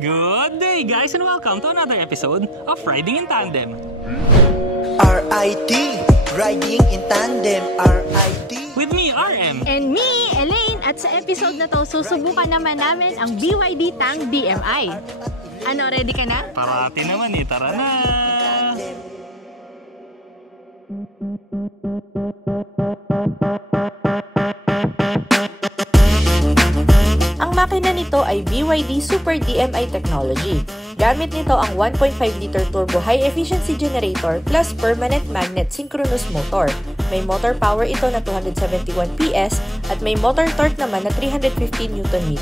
Good day, guys, and welcome to another episode of Riding in Tandem. RIT, Riding in Tandem, RIT. With me, RM. And me, Elaine. At sa episode na to, susubukan naman namin ang BYD Tang DMI. Ano, ready ka na? Parati naman eh, tara na! Ang makina nito ay BYD Super DMI technology. Gamit nito ang 1.5-liter turbo high-efficiency generator plus permanent magnet synchronous motor. May motor power ito na 271 PS at may motor torque naman na 315 Nm.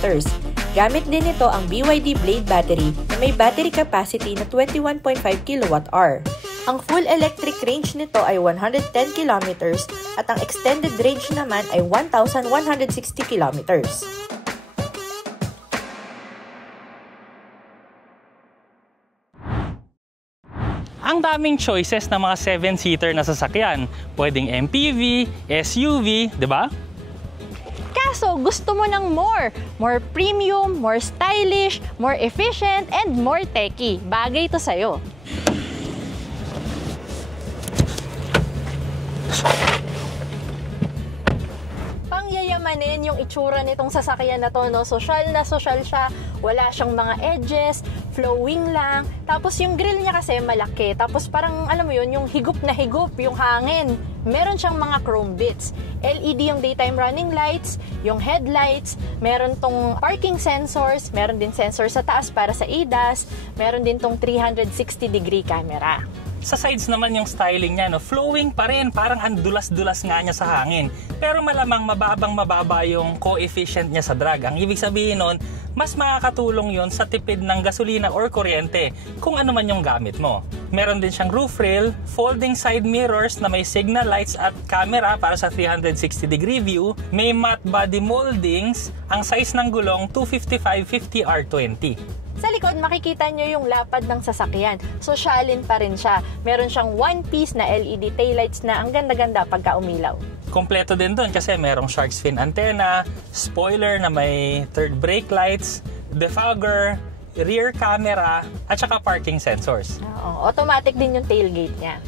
Gamit din nito ang BYD Blade battery na may battery capacity na 21.5 kWh. Ang full electric range nito ay 110 km at ang extended range naman ay 1,160 km. Ang daming choices ng mga 7-seater na sasakyan. Pwedeng MPV, SUV, di ba? Kaso, gusto mo ng more. More premium, more stylish, more efficient, and more techy. Bagay ito sa'yo. Pangyayamanin yung itsura nitong sasakyan na to, no? Social na social siya. Wala siyang mga edges, flowing lang. Tapos yung grill niya kasi malaki. Tapos parang, alam mo yun, yung higup na higup, yung hangin. Meron siyang mga chrome bits. LED yung daytime running lights, yung headlights, meron tong parking sensors, meron din sensor sa taas para sa ADAS, meron din tong 360-degree camera. Sa sides naman yung styling niya, no? Flowing pa rin, parang andulas-dulas nga niya sa hangin. Pero malamang mababa yung coefficient niya sa drag. Ang ibig sabihin nun, mas makakatulong yon sa tipid ng gasolina or kuryente kung ano man yung gamit mo. Meron din siyang roof rail, folding side mirrors na may signal lights at camera para sa 360-degree view. May matte body moldings, ang size ng gulong 255/50R20. Sa likod, makikita nyo yung lapad ng sasakyan. Sosyalin pa rin siya. Meron siyang one-piece na LED taillights na ang ganda-ganda pagka umilaw. Kompleto din doon kasi merong shark's fin antenna, spoiler na may third brake lights, defogger, rear camera, at saka parking sensors. Oo, automatic din yung tailgate niya.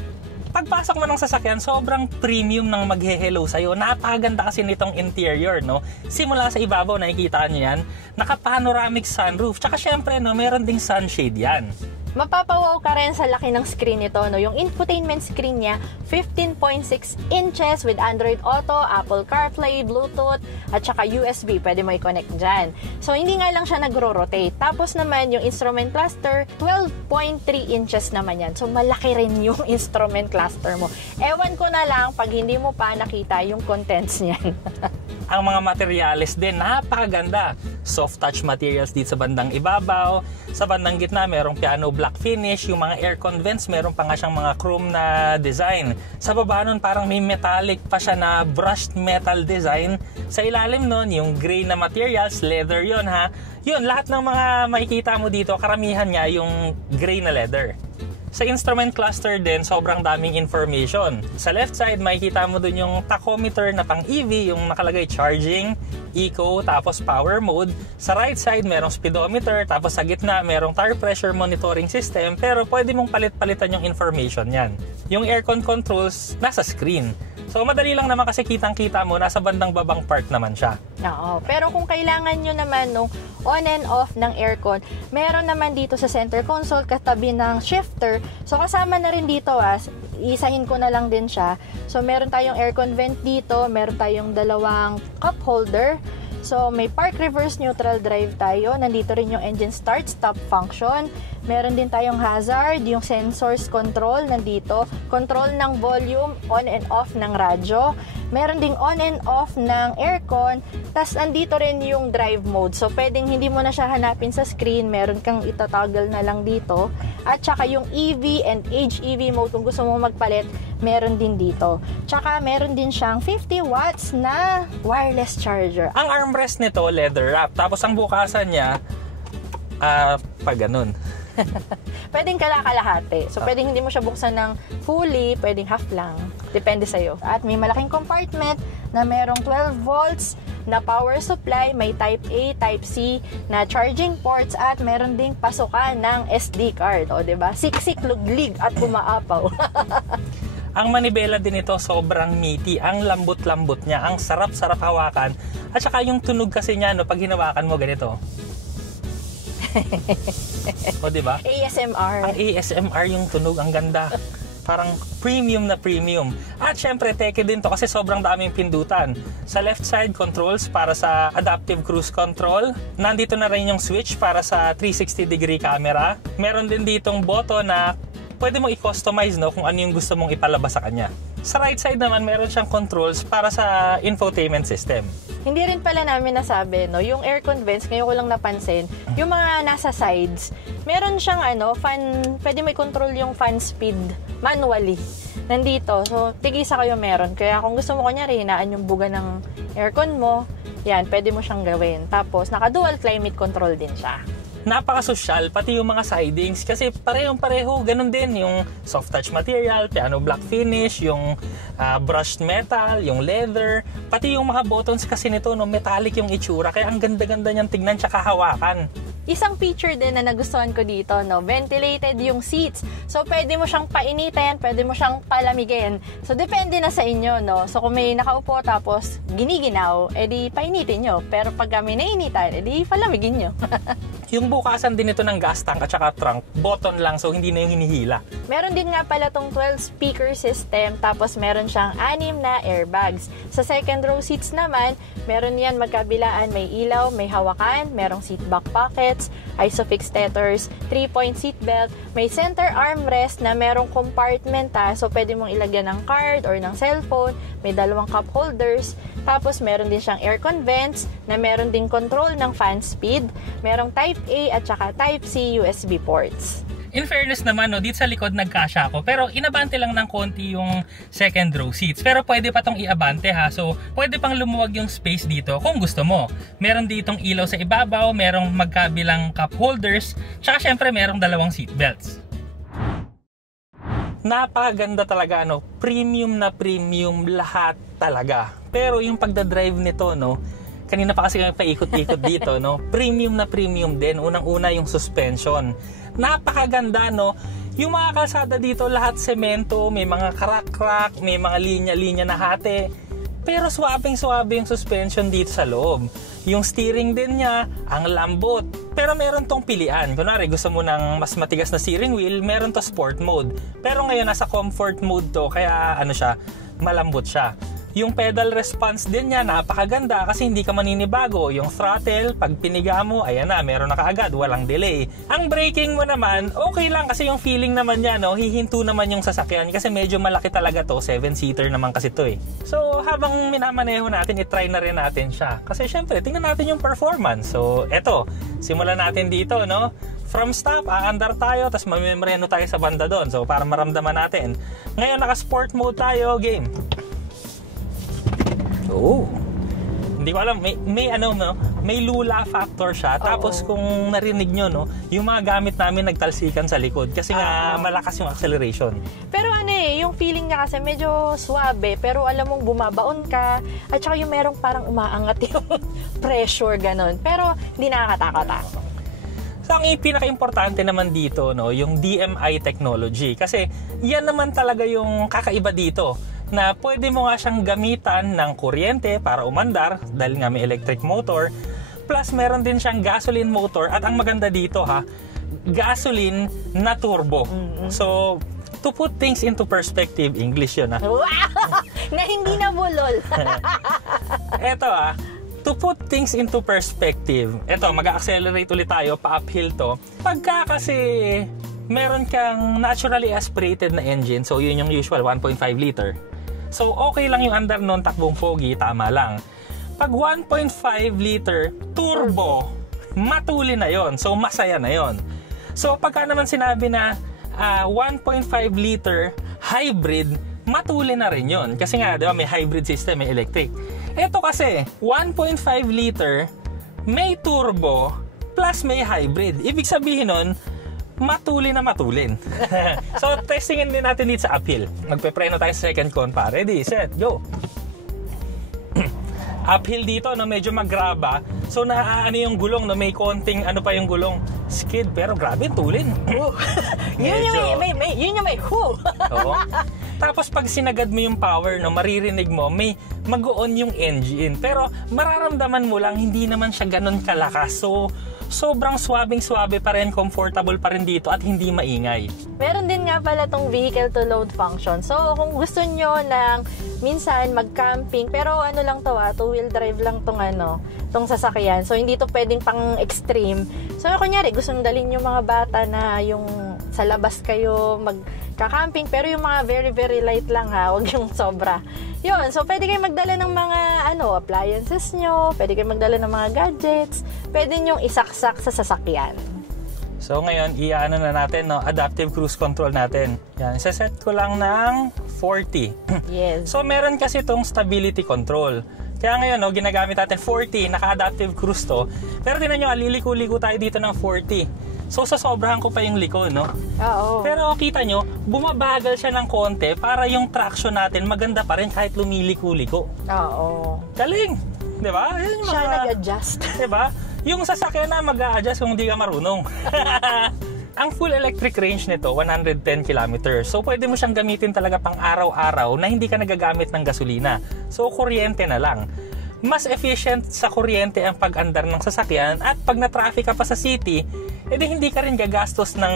Pagpasok mo ng sasakyan, sobrang premium ng maghe-hello sa'yo. Napakaganda kasi nitong interior, no? Simula sa ibabaw, nakikita nyo yan, naka-panoramic sunroof. Tsaka syempre, no, meron ding sunshade yan. Mapapawaw ka rin sa laki ng screen nito, no? Yung infotainment screen niya, 15.6 inches with Android Auto, Apple CarPlay, Bluetooth, at saka USB, pwede mo i-connect dyan. So, hindi nga lang siya nagro-rotate. Tapos naman, yung instrument cluster, 12.3 inches naman yan. So, malaki rin yung instrument cluster mo. Ewan ko na lang pag hindi mo pa nakita yung contents niyan. Ang mga materials din, napakaganda. Soft touch materials dito sa bandang ibabaw. Sa bandang gitna, merong piano black finish. Yung mga aircon vents, meron pa nga siyang mga chrome na design. Sa baba nun, parang may metallic pa siya na brushed metal design. Sa ilalim nun, yung gray na materials, leather yon ha. Yun, lahat ng mga makikita mo dito, karamihan niya yung gray na leather. Sa instrument cluster din, sobrang daming information. Sa left side, makikita mo dun yung tachometer na pang EV, yung nakalagay charging, eco, tapos power mode. Sa right side, merong speedometer, tapos sa gitna, merong tire pressure monitoring system, pero pwede mong palit-palitan yung information yan. Yung aircon controls, nasa screen. So, madali lang naman kasi kitang-kita mo, nasa bandang babang part naman siya. Oo, pero kung kailangan nyo naman nung on and off ng aircon, meron naman dito sa center console katabi ng shifter. So, kasama na rin dito, isahin ko na lang din siya. So, meron tayong aircon vent dito, meron tayong dalawang cup holder. So, may park reverse neutral drive tayo. Nandito rin yung engine start stop function. Meron din tayong hazard, yung sensors control nandito. Control ng volume, on and off ng radyo. Meron ding on and off ng aircon. Tas nandito rin yung drive mode. So, pwedeng hindi mo na siya hanapin sa screen. Meron kang itatoggle na lang dito. At saka yung EV and HEV mode, kung gusto mo magpalit, meron din dito. Tsaka meron din siyang 50 watts na wireless charger. Ang armrest nito, leather wrap. Tapos ang bukasan niya, pag ganun. Pwedeng kalahati. So, pwedeng hindi mo siya buksan ng fully, pwedeng half lang. Depende sa'yo. At may malaking compartment na merong 12 volts na power supply, may Type A, Type C na charging ports at meron ding pasukan ng SD card. O, diba? Siksik, luglig at pumaapaw. Ang manibela din ito, sobrang meaty. Ang lambot-lambot niya. Ang sarap-sarap hawakan. At saka yung tunog kasi niya, no, pag hinawakan mo ganito. O, diba? ASMR. Ang ASMR yung tunog. Ang ganda. Parang premium na premium. At syempre, teke din to kasi sobrang daming pindutan. Sa left side, controls para sa adaptive cruise control. Nandito na rin yung switch para sa 360-degree camera. Meron din ditong button na pwede mo i-customize, no, kung ano yung gusto mong ipalabas sa kanya. Sa right side naman, meron siyang controls para sa infotainment system. Hindi rin pala namin nasabi, no, yung aircon vents, ngayon ko lang napansin, yung mga nasa sides, meron siyang pwede mo i-control yung fan speed manually. Nandito, so tig-isa kayo meron. Kaya kung gusto mo kunyari, hinaan yung buga ng aircon mo, yan, pwede mo siyang gawin. Tapos, naka-dual climate control din siya. Napaka-social, pati yung mga sidings kasi parehong-pareho, ganun din yung soft touch material, piano black finish, yung brushed metal, yung leather, pati yung mga buttons kasi nito, no, metallic yung itsura, kaya ang ganda-ganda niyang tignan tsaka hawakan. Isang feature din na nagustuhan ko dito, no, ventilated yung seats. So, pwede mo siyang painitin, pwede mo siyang palamigin. So, depende na sa inyo, no. So, kung may nakaupo tapos giniginaw, edi painitin nyo. Pero pag kami nainitan, edi palamigin nyo. Yung bukasan din ito ng gas tank at saka trunk, button lang, so hindi na yung hinihila. Meron din nga pala tong 12 speaker system, tapos meron siyang 6 na airbags. Sa second row seats naman, meron yan magkabilaan, may ilaw, may hawakan, merong seat back pockets, isofix tethers, 3-point seat belt, may center armrest na merong compartment so pwede mong ilagyan ng card or ng cellphone, may 2 cup holders, tapos meron din siyang aircon vents na meron ding control ng fan speed, merong Type A at saka Type C USB ports. In fairness naman, no, dito sa likod nagkasya ako, pero inabante lang ng konti yung second row seats. Pero pwede pa tong iabante ha, so pwede pang lumuwag yung space dito kung gusto mo. Meron ditong ilaw sa ibabaw, merong magkabilang cup holders, tsaka syempre merong 2 seat belts. Napakaganda talaga, no, premium na premium lahat talaga. Pero yung pagdadrive nito, no, kanina pa kasi kami paikot-ikot dito, no, premium na premium din. Unang-una yung suspension. Napakaganda, no? Yung mga kalsada dito, lahat semento, may mga crack-crack, may mga linya-linya na hati. Pero suwabing-suwabe yung suspension dito sa loob. Yung steering din niya, ang lambot. Pero meron tong pilian. Kunwari, gusto mo ng mas matigas na steering wheel, meron to sport mode. Pero ngayon, nasa comfort mode to, kaya malambot siya. Yung pedal response din niya, napakaganda kasi hindi ka maninibago. Yung throttle, pag piniga mo, ayan na, meron na kaagad, walang delay. Ang braking mo naman, okay lang kasi yung feeling naman niya, no, hihinto naman yung sasakyan kasi medyo malaki talaga to, 7-seater naman kasi to eh. So, habang minamaneho natin, itry na rin natin siya. Kasi syempre, tingnan natin yung performance. So, eto, simulan natin dito, no? From stop, aandar tayo, tapos mamemreno tayo sa banda doon. So, para maramdaman natin. Ngayon, naka-sport mode tayo, game. Oh. Hindi ko alam, may lula factor siya. Tapos kung narinig nyo, no, yung mga gamit namin nagtalsikan sa likod kasi nga malakas yung acceleration. Pero yung feeling niya kasi medyo suabe, pero alam mong bumabaon ka at saka yung merong parang umaangat yung pressure ganon. Pero hindi nakakatakot. So, ang pinaka-importante naman dito, no, yung DMI technology kasi yan naman talaga yung kakaiba dito. Na pwede mo nga siyang gamitan ng kuryente para umandar dahil nga may electric motor. Plus, meron din siyang gasoline motor at ang maganda dito gasoline na turbo. So, to put things into perspective, English yun Wow! Na hindi na bulol. Eto to put things into perspective, eto, mag-accelerate ulit tayo, pa-uphill to. Pagka kasi meron kang naturally aspirated na engine, so yun yung usual 1.5 liter. So, okay lang yung andar nun, takbong pogi, tama lang. Pag 1.5 liter turbo, matuli na yon. So, masaya na yon. So, pagka naman sinabi na 1.5 liter hybrid, matuli na rin yon. Kasi nga, di ba, may hybrid system, may electric. Ito kasi, 1.5 liter, may turbo, plus may hybrid. Ibig sabihin nun, matulin na matulin. So, testingin din natin dito sa uphill. Magpe-preno tayo sa second con pa. Ready, set, go! Uphill dito, no, medyo magraba. So, naaano yung gulong, no, may konting, ano pa yung gulong? Skid, pero grabe, tulin. Yun yung may whoo! Oo. Tapos, pag sinagad mo yung power, no, maririnig mo, may mag-on yung engine. Pero, mararamdaman mo lang, hindi naman siya ganun kalakas. So, sobrang swabing-swabe pa rin, comfortable pa rin dito at hindi maingay. Meron din nga pala tong vehicle to load function. So, kung gusto nyo ng minsan mag-camping, pero ano lang to two-wheel drive lang tong sasakyan. So, hindi to pwedeng pang extreme. So, kunyari, gusto nyo dalhin yung mga bata na yung sa labas kayo magka-camping, pero yung mga very, very light lang huwag yung sobra. Yun, so pwede kayo magdala ng mga appliances nyo, pwede kayo magdala ng mga gadgets, pwede nyong isaksak sa sasakyan. So ngayon, i-ano na natin, no, adaptive cruise control natin. Yan, isa-set ko lang ng 40. Yes. So meron kasi itong stability control. Kaya ngayon, no, ginagamit natin 40, naka-adaptive cruise to. Pero tinan nyo, liliko-liko tayo dito ng 40. So, sasobrahan ko pa yung liko, no? Oo. Pero kita nyo, bumabagal siya ng konti para yung traction natin maganda pa rin kahit lumiliko-liko. Oo. Galing! Di ba? Siya nag-adjust. Di ba? Yung sasakyan na mag-a-adjust kung hindi ka marunong. Ang full electric range nito, 110 km. So, pwede mo siyang gamitin talaga pang araw-araw na hindi ka nagagamit ng gasolina. So, kuryente na lang. Mas efficient sa kuryente ang pag-andar ng sasakyan at pag na-traffic ka pa sa city, edi hindi ka rin gagastos ng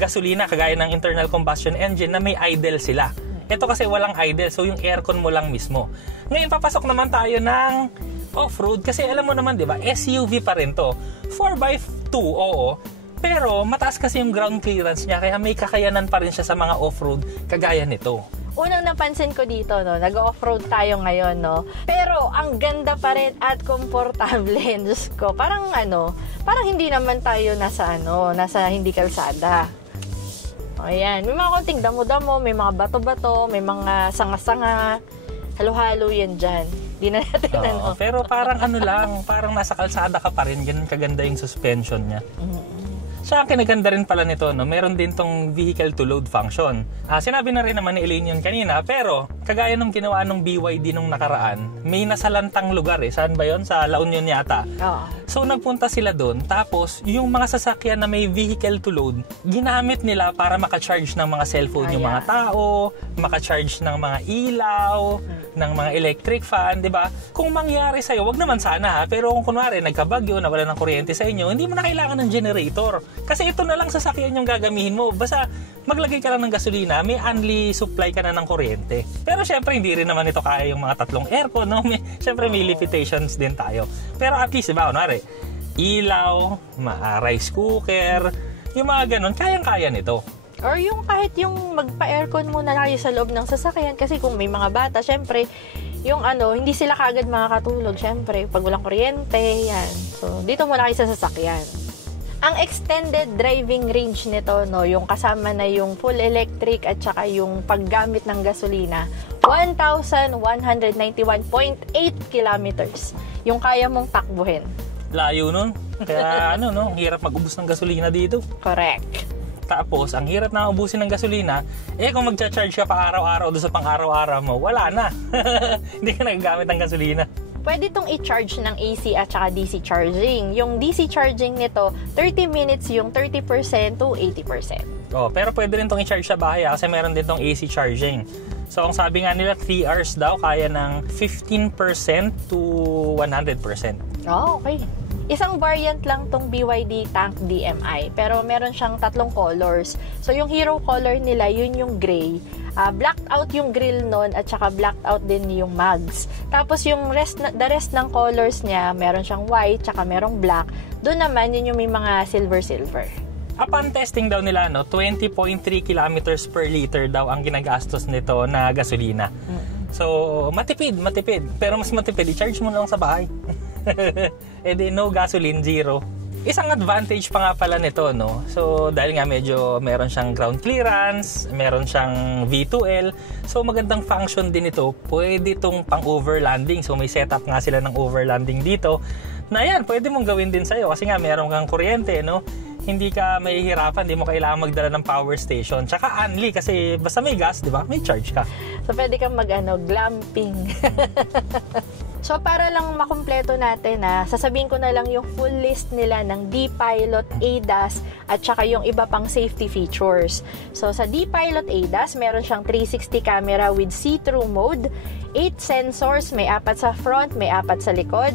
gasolina kagaya ng internal combustion engine na may idle sila. Ito kasi walang idle, so yung aircon mo lang mismo. Ngayon papasok naman tayo ng off-road kasi alam mo naman, 'di ba? SUV pa rin 'to. 4x2, oo. Pero mataas kasi yung ground clearance niya kaya may kakayanan pa rin siya sa mga off-road kagaya nito. Unang napansin ko dito, no, nag-off-road tayo ngayon, no. Pero ang ganda pa rin at komportable. Diyos ko, parang hindi naman tayo nasa hindi kalsada. O yan, may mga konting damo-damo, may mga bato-bato, may mga sanga-sanga. Halo-halo yan dyan. Di na natin Pero parang parang nasa kalsada ka pa rin. Ganun kaganda yung suspension niya. Siya, ang kinaganda rin pala nito, no? Meron din tong vehicle to load function. Sinabi na rin naman ni Elaine yun kanina, pero kagaya nung ginawa nung BYD nung nakaraan, may nasalantang lugar Saan ba yun? Sa La Union yata. Oh. So nagpunta sila doon, tapos yung mga sasakyan na may vehicle to load, ginamit nila para makacharge ng mga cellphone yung mga tao, makacharge ng mga ilaw, ng mga electric fan, di ba? Kung mangyari sa'yo, wag naman sana pero kung kunwari nagkabagyo, nawala ng kuryente sa inyo, hindi mo na kailangan ng generator. Kasi ito na lang sasakyan yung gagamihin mo. Basta maglagay ka lang ng gasolina, may only supply ka na ng kuryente. Pero syempre, hindi rin naman ito kaya yung mga tatlong aircon, no? Syempre, may limitations din tayo. Pero at least, diba, kunwari, ilaw, rice cooker, yung mga ganun, kayang-kaya nito. Or yung kahit yung magpa-aircon muna kayo sa loob ng sasakyan kasi kung may mga bata, syempre, yung hindi sila kagad makakatulog. Syempre, pag walang kuryente, yan. So, dito muna kayo sa sasakyan. Ang extended driving range nito, no, yung kasama na yung full electric at saka yung paggamit ng gasolina, 1,191.8 kilometers. Yung kaya mong takbuhin. Layo nun. Kaya hirap mag-ubos ng gasolina dito. Correct. Tapos, ang hirap na ubusin ng gasolina, kung magcha-charge ka pa araw-araw doon sa pang-araw-araw mo, wala na. Hindi ka nagagamit ng gasolina. Pwede itong i-charge ng AC at saka DC charging. Yung DC charging nito, 30 minutes yung 30% to 80%. Pero pwede rin itong i-charge sa bahay kasi meron din itong AC charging. So, ang sabi nga nila, 3 hours daw, kaya ng 15% to 100%. Okay. Isang variant lang tong BYD Tank DMI, pero meron siyang 3 colors. So, yung hero color nila, yun yung gray. Blacked out yung grill nun at saka blacked out din yung mags. Tapos yung the rest ng colors niya, meron siyang white, tsaka merong black. Doon naman, yun yung may mga silver. Upon testing daw nila, 20.3 kilometers per liter daw ang ginagastos nito na gasolina. So, matipid. Pero mas matipid, i-charge mo lang sa bahay. No gasoline, zero. Isang advantage pa nga pala nito, no? So, dahil nga medyo meron siyang ground clearance, meron siyang V2L, so magandang function din ito. Pwede itong pang-overlanding. So, may setup nga sila ng overlanding dito. na yan, pwede mong gawin din sa'yo kasi nga meron kang kuryente, no? Hindi ka mahihirapan, hindi mo kailangan magdala ng power station. Tsaka only kasi basta may gas, di ba? May charge ka. So, pwede kang glamping. So, para lang makumpleto natin sasabihin ko na lang yung full list nila ng D-Pilot ADAS at saka yung iba pang safety features. So, sa D-Pilot ADAS, meron siyang 360 camera with see-through mode, 8 sensors, may 4 sa front, may 4 sa likod,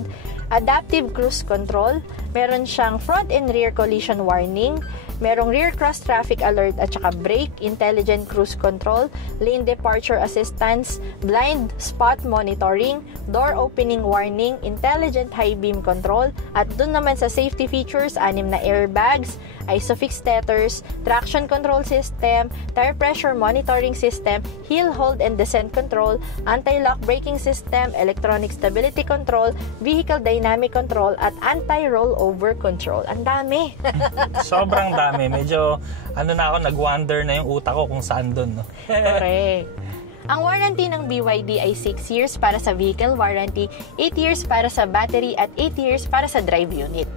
adaptive cruise control, meron siyang front and rear collision warning, merong rear cross traffic alert at saka brake, intelligent cruise control, lane departure assistance, blind spot monitoring, door opening warning, intelligent high beam control, at dun naman sa safety features, 6 na airbags, ISOFIX tethers, traction control system, tire pressure monitoring system, hill hold and descent control, anti-lock braking system, electronic stability control, vehicle dynamic control, at anti-rollover control. Ang dami! Sobrang dami. Medyo, nag-wonder na yung utak ko kung saan dun, no? Correct. Ang warranty ng BYD ay 6 years para sa vehicle warranty, 8 years para sa battery, at 8 years para sa drive unit.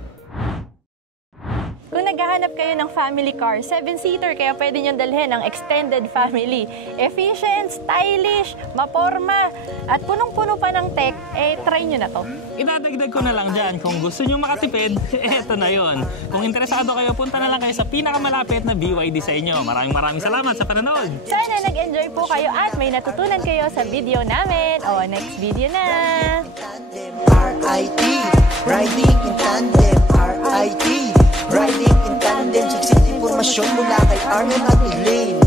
Kung naghahanap kayo ng family car, 7-seater, kaya pwede nyo dalhin ang extended family. Efficient, stylish, maporma, at punong-puno pa ng tech, try nyo na to. Idadagdag ko na lang dyan, kung gusto nyo makatipid, eto na yon. Kung interesado kayo, punta na lang kayo sa pinakamalapit na BYD sa inyo. Maraming salamat sa panonood. Sana nag-enjoy po kayo at may natutunan kayo sa video namin. Next video na! RIT, riding in tandem. RIT, riding in tandem. Siksik impormasyon mula kay Armin at Elaine.